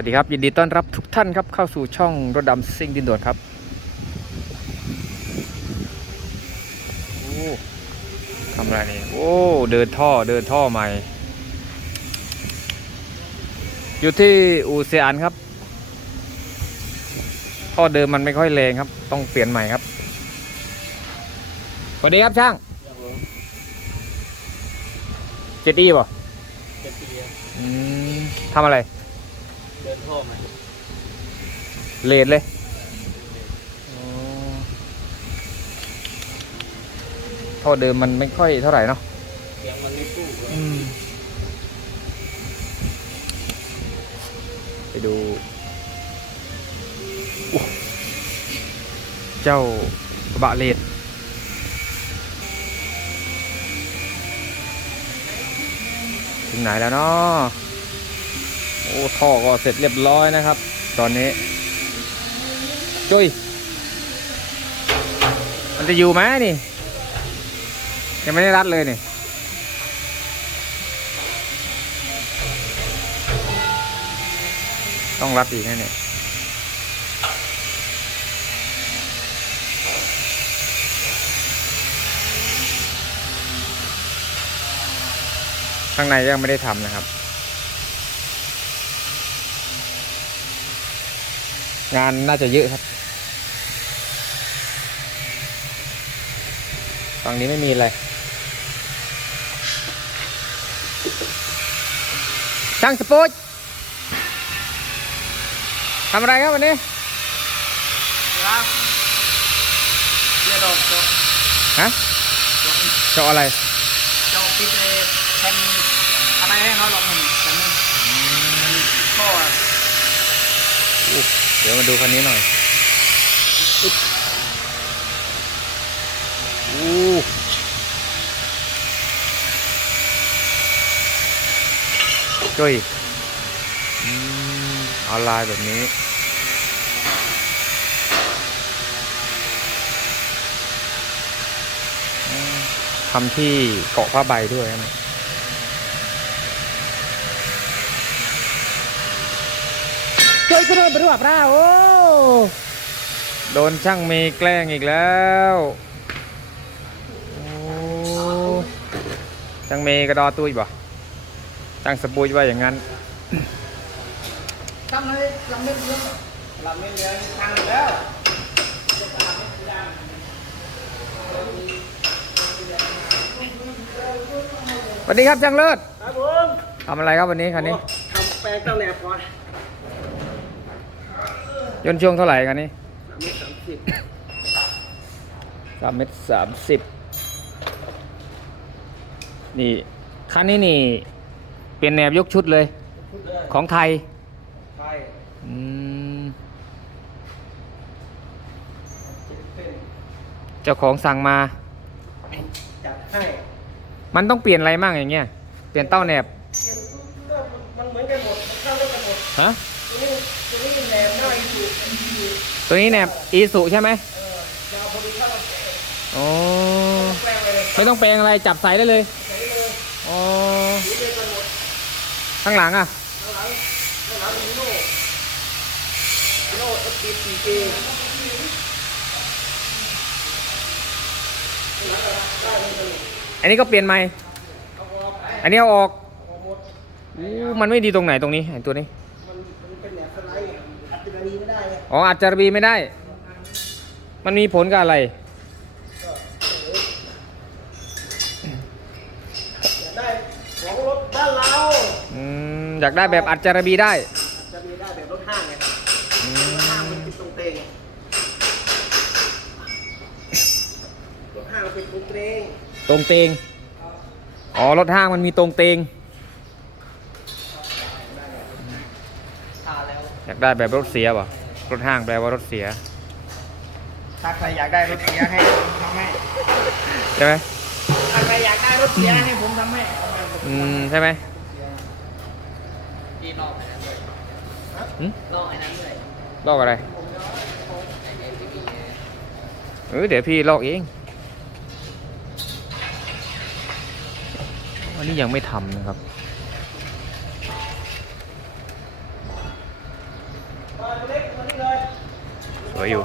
วัสดีครับ ยินดีต้อนรับทุกท่านครับเข้าสู่ช่องรถดำซิ่งดินด่วนครับโอ้ทำอะไรนี่โอ้เดินท่อเดินท่อใหม่ อยู่ที่อูเซียนครับ ท่อเดิมมันไม่ค่อยแรงครับ ต้องเปลี่ยนใหม่ครับสวัสดีครับช่างเจ็ดอีป่ะเจ็ดปีอะอืมทำอะไรเดินท่อมาเลดเลยท่อเดิมมันไม่ค่อยเท่าไหร่เนาะเสียงมันไม่สู้เลยไปดูอุ๊ยเจ้ากระบะเลดถึงไหนแล้วเนาะ โอ้ท่อก็เสร็จเรียบร้อยนะครับ ตอนนี้จุ้ยมันจะอยู่ไหมนี่ยังไม่ได้รัดเลยนี่ต้องรัดอีกแน่เนี่ยข้างในยังไม่ได้ทำนะครับ งานน่าจะเยอะครับ ฝั่งนี้ไม่มีอะไร ช่างสปูตทำอะไรครับวันนี้ครับเสียดอกเจาะฮะเจาะเจาะอะไรเจาะปิดเลยแผ่นอะไรให้เขาหรอกมันแต่ไม่ท่ออะอู้เดี๋ยวมาดูคันนี้หน่อยอู้จุ้ยอืมเอาลายแบบนี้ทำที่เกาะผ้าใบด้วยนะ ขึ้นรถไปด้วยเปลาโอ้โดนช่างเมย์แกล้งอีกแล้วโอ้ช่างเมย์กระดอตุ้ยบ่ช่างสปุยว่าอย่างนั้นทำเลยลำเม็ดเลี้ยงลำเม็ดเลี้ยงทางแล้วสวัสดีครับช่างเลิศครับผมทำอะไรครับวันนี้คันนี้ทำแปลงตั้งแหนบก่อน ยนต์ช่วงเท่าไหร่คันนี้สามเม็ดสามสิบสามเมตรสามสิบนี่คันนี้นี่ เป็นแนบยกชุดเลยพูดเลย ของไทยใช่อืมเป็นเจ้าของสั่งมา จัดให้ มันต้องเปลี่ยนอะไรมั่งอย่างเงี้ย เปลี่ยนเต้าแหนบเปลี่ยนปุ๊บก็มันเหมือนกันหมดมันเข้าด้วยกันหมด ฮะ ตัวนี้ตัวนี้แหนมหน้าอีสุอีสุ ตัวนี้แหนบอีสุใช่ไหมออยาวพอดีเข้ากับโอ้ไม่ต้องแปลงอะไรจับใส่ได้เลยใส่เลยอ๋อสีเดียวกันหมดข้างหลังอะอันนี้ก็เปลี่ยนใหม่ อันนี้เอาออกอาหมดอู้มันไม่ดีตรงไหนตรงนี้ไอ้ตัวนี้ อ๋ออาจจะบีไม่ได้ มันมีผลกับอะไร อยากได้ของรถบ้านเราอืมอยากได้แบบอัจจารบีได้จะมีได้แบบรถห้างไงอืรถห้างมมันเป็นตรงเตงรถห้างมันเป็นตรงเตงตรงเตง อ๋อ รถห้างมันมีตรงเตง ทาแล้วอยากได้แบบรถเสียป่ะ รถห้างแปลว่ารถเสีย ถ้าใครอยากได้รถเสียให้ผมทำให้ใช่ไหมถ้าใครอยากได้รถเสียให้ผมทำให้ทำให้ผมอืมใช่ไหมที่นอกไอ้นั้นเลยหืมนอกไอ้นั้นเลยลอกอะไรเออเดี๋ยวพี่ลอกเองอันนี้ยังไม่ทำนะครับ วยอยู่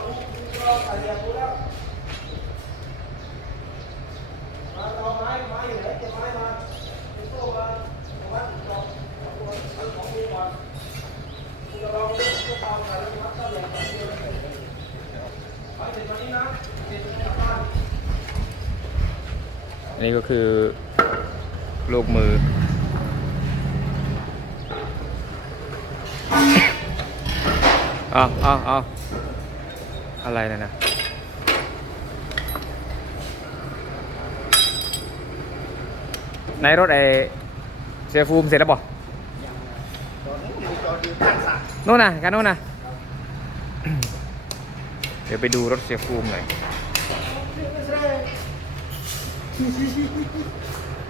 อันนี้ก็คือลูกมือเอาเอาเอา อะไรนะนะในรถไอเสียฟูมเสร็จแล้วบ่จอดนี่จอดอยู่ข้างสระนู่นน่ะกันนู่นน่ะ เดี๋ยวไปดูรถเสียฟูมหน่อย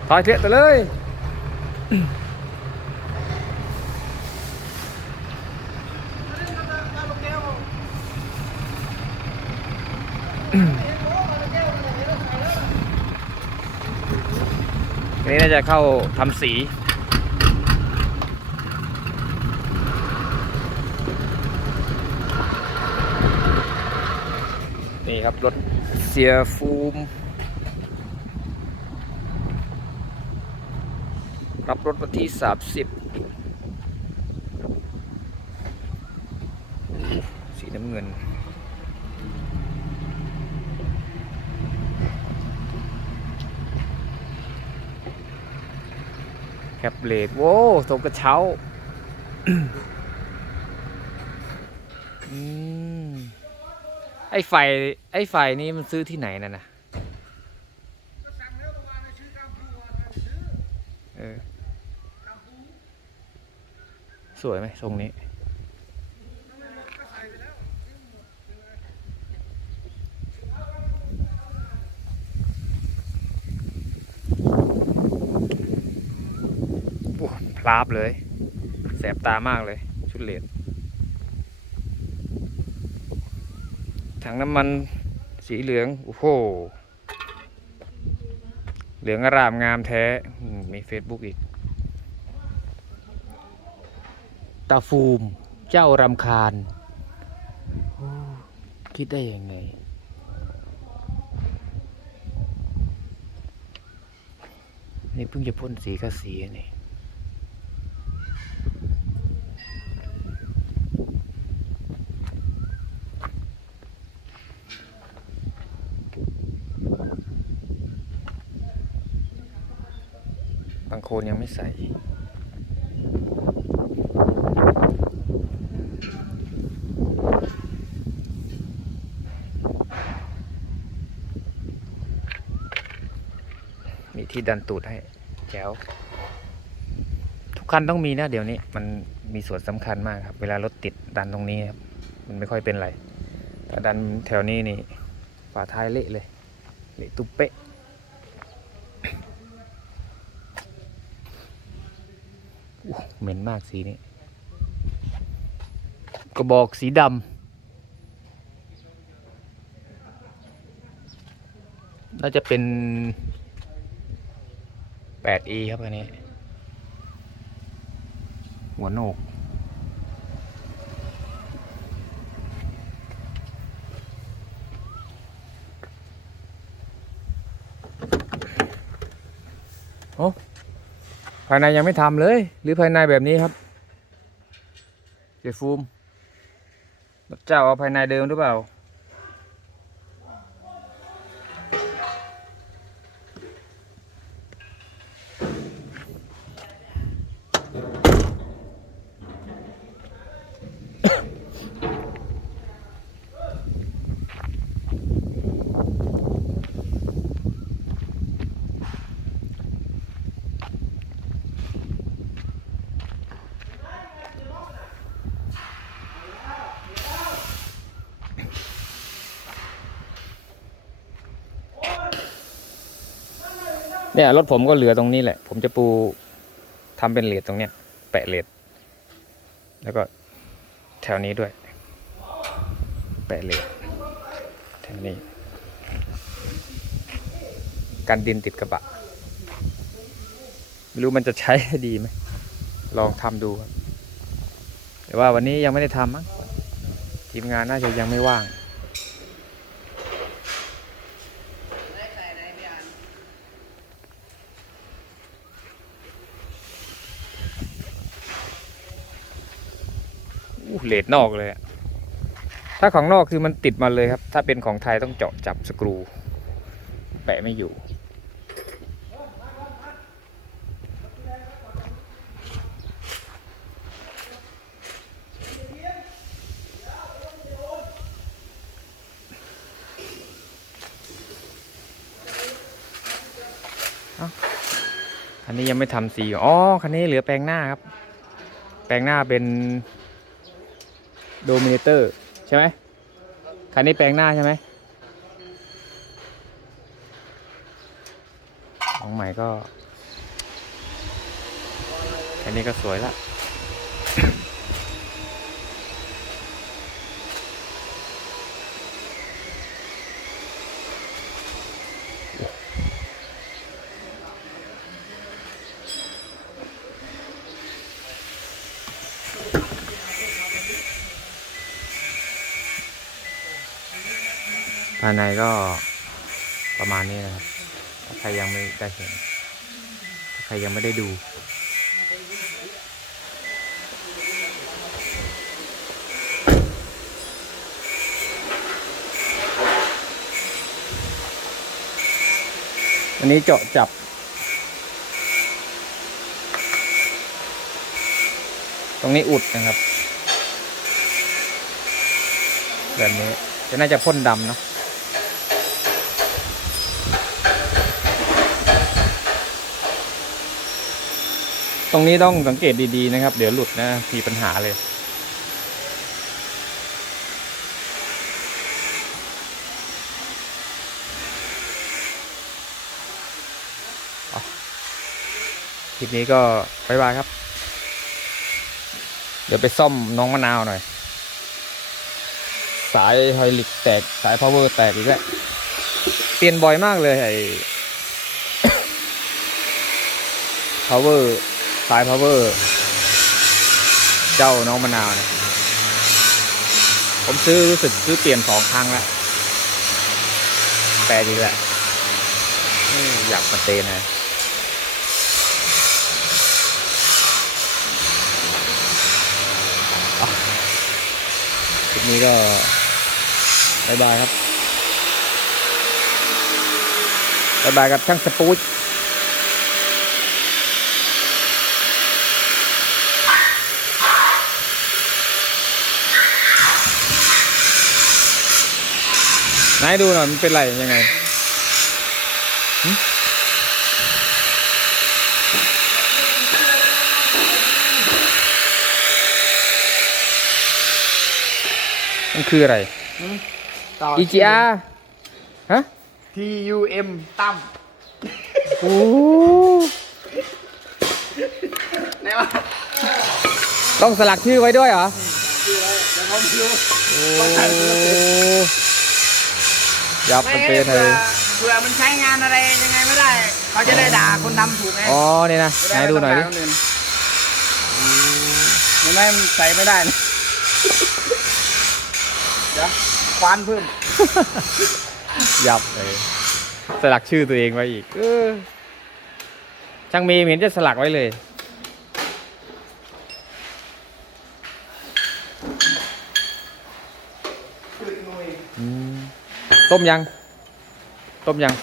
ถอยเทียบไปเลย นี้น่าจะเข้าทำสี นี่ครับ รถเสียฟูม รับรถวันที่ 30 สีน้ำเงิน แคปเลดโว้ตรงกระเช้าอืมไอ้ไฟ ไอ้ไฟนี้มันซื้อที่ไหนน่ะนะสวยไหมทรงนี้ โอ้พ ลาบเลย แสบตามากเลย ชุดเลดถังน้ำมันสีเหลือง โอ้โห เหลืองอร่ามงามแท้อืมมี Facebook อีก ตาฟูม เจ้ารำคาญ คิดได้ยังไงนี่เพิ่งจะพ่นสีกับสีนี่ โคนยังไม่ใส่มีที่ดันตูดให้แจ๋วทุกคันต้องมีนะเดี๋ยวนี้มันมีส่วนสำคัญมากครับ เวลารถติดดันตรงนี้ครับ มันไม่ค่อยเป็นไรแต่ดันแถวนี้นี่ฝาท้ายเละเลย เละตุ๊บเป๊ะ อู้ เหม็นมากสีนี้ กระบอกสีดำน่าจะเป็น 8e ครับอันนี้ หัวโหนกายในยังไม่ทำเลย หรือภายในแบบนี้ครับเจฟูมเจ้าเอาภายในเดิมหรือเปล่า เนี่ยรถผมก็เหลือตรงนี้แหละ ผมจะปูทำเป็นเลดตรงเนี้ย แปะเลดแล้วก็แถวนี้ด้วย แปะเลดแถวนี้ กันดินติดกระบะ ไม่รู้มันจะใช้ดีไหม ลองทำดูครับแต่ว่าวันนี้ยังไม่ได้ทำมั้งทีมงานน่าจะยังไม่ว่าง เลดนอกเลย ถ้าของนอกคือมันติดมาเลยครับ ถ้าเป็นของไทยต้องเจาะจับสกรู แปะไม่อยู่คันนี้ยังไม่ทำสี อ๋อ คันนี้เหลือแปลงหน้าครับ แปลงหน้าเป็น โดมิเนเตอร์ใช่ไหมคันนี้แปลงหน้าใช่ไหมของใหม่ก็คันนี้ก็สวยละายในก็ประมาณนี้นะครับ ถ้าใครยังไม่ได้เห็น ถ้าใครยังไม่ได้ดูอันนี้เจาะจับตรงนี้อุดนะครับ แบบนี้จะน่าจะพ่นดำเนาะ ตรงนี้ต้องสังเกตดีๆนะครับ เดี๋ยวหลุดนะมีปัญหาเลย คลิปนี้ก็บายบายครับ เดี๋ยวไปซ่อมน้องมะนาวหน่อย สายไฮลิกแตกสายพาวเวอร์แตกอีกแล้วเปลี่ยนบ่อยมากเลยไอ้ power สาย power เจ้าน้องมะนาวเนี่ยผมซื้อรู้สึกซื้อเปลี่ยนสองครั้งแล้วแปลดีแหละอยากมาเตนนะอะคลิปนี้ก็บายบายครับบายบายกับช่างสปูต นายดูหน่อยมันเป็นไรยังไงหึมันคืออะไร ต่อ EGR ฮะ T U M ตั้มโอ้ไหนวะต้องสลักชื่อไว้ด้วยเหรอ ชื่ออะไรเดี๋ยวผมรู้โอ้ต้องถ่า ยรูปเสร็จยับไม่มันให้เป็นเผื่เลอยเผื่อมันใช้งานอะไรยังไงไม่ได้ เขาจะได้ด่าคนทำถูกไงอ๋อนี่นะจะไหนไม่ดูต้งหน่อยดิด่าคอื่เห็นไหมมันใส่ไม่ได้นะเดี๋ยวควานเพิ่มยับเลยสลักชื่อตัวเองไว้อีกเออช่างมีเห็นจะสลักไว้เลย ต้มยัง ต้มยัง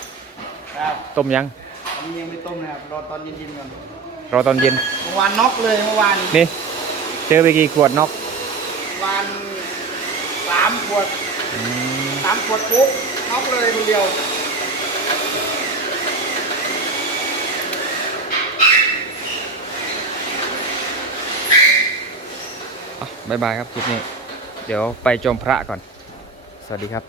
ครับต้มยังผมยังไม่ต้มนะครับ รอตอนเย็นๆก่อน รอตอนเย็น เมื่อวานน็อกเลยเมื่อวานนี่ เจอไปกี่ขวดนอกเมื่อวานสามขวดสามขวดปุ๊บน็อกเลยคนเดียว อะบายบายครับคลิปนี้ เดี๋ยวไปชมพระก่อน สวัสดีครับ